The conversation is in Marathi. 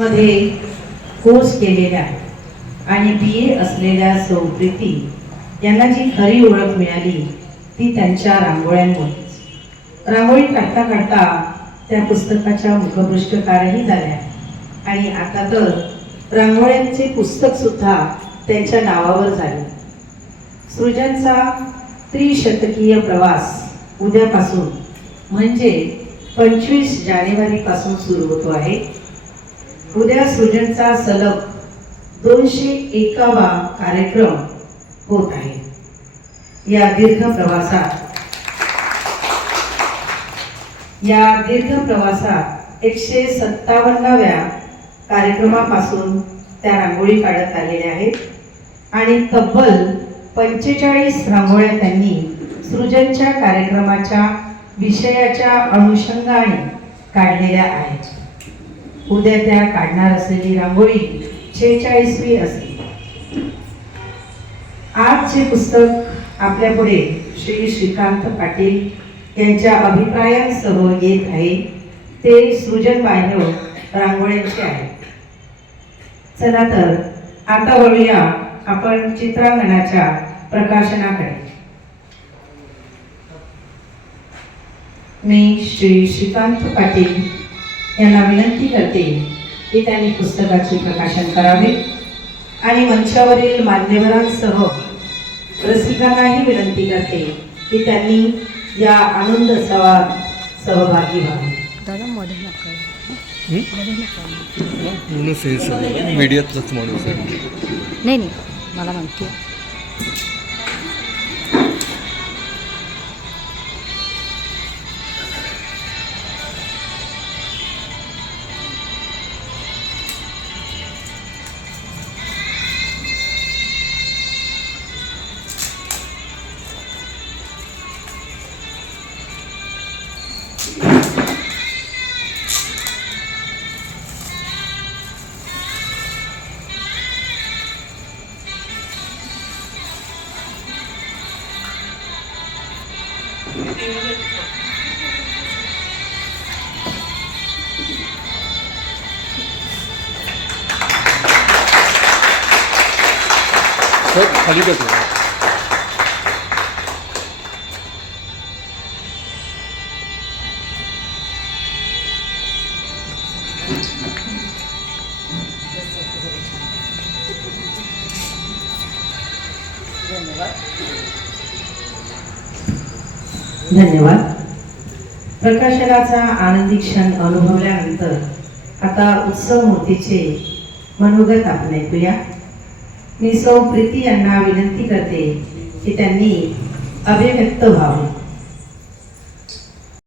मध्ये कोर्स केलेल्या आणि BA असलेल्या सौ प्रीती यांना जी खरी ओळख मिळाली ती त्यांच्या रांगोळ्यांमुळेच। रांगोळी काढता काढता त्या पुस्तकाच्या मुखपृष्ठकारही झाल्या आणि आता तर रांगोळ्यांचे पुस्तक सुद्धा त्यांच्या नावावर झाले। सृजनचा त्रिशतकीय प्रवास उद्यापासून म्हणजे 25 जानेवारी पासून सुरू होतो आहे। उद्या सृजनचा सलग 201वा कार्यक्रम होत आहे। या दीर्घ प्रवासात 157व्या कार्यक्रमापासून त्या रांगोळी काढत आलेल्या आहेत आणि तब्बल 45 रांगोळ्या त्यांनी सृजनच्या कार्यक्रमाच्या विषयाच्या अनुषंगाने काढलेल्या आहेत। उद्या त्या काढणार असलेली रांगोळी 46वी असेल। आज जे पुस्तक आपल्या पुढे श्री श्रीकांत पाटील यांच्या अभिप्रायांसह येत आहे ते सृजन बाह्य रांगोळ्यांचे आहे। चला तर आता वळूया आपण चित्रांगणाच्या प्रकाशनाकडे। मी श्री श्रीकांत पाटील यांना विनंती करते की त्यांनी पुस्तकाचे प्रकाशन करावे आणि मंचावरील मान्यवरांसह रसिकांनाही विनंती करते की त्यांनी या आनंद उत्सवात सहभागी व्हावे। मीडियातलाच माणूस आहे। नाही मला माहिती आहे। सर खाली बघा। धन्यवाद। प्रकाशनाचा आनंदी क्षण अनुभवल्यानंतर आता उत्सव मूर्तीचे मनोगत आपण ऐकूया। मी सौ प्रीती यांना विनंती करते की त्यांनी अभिव्यक्त व्हावे।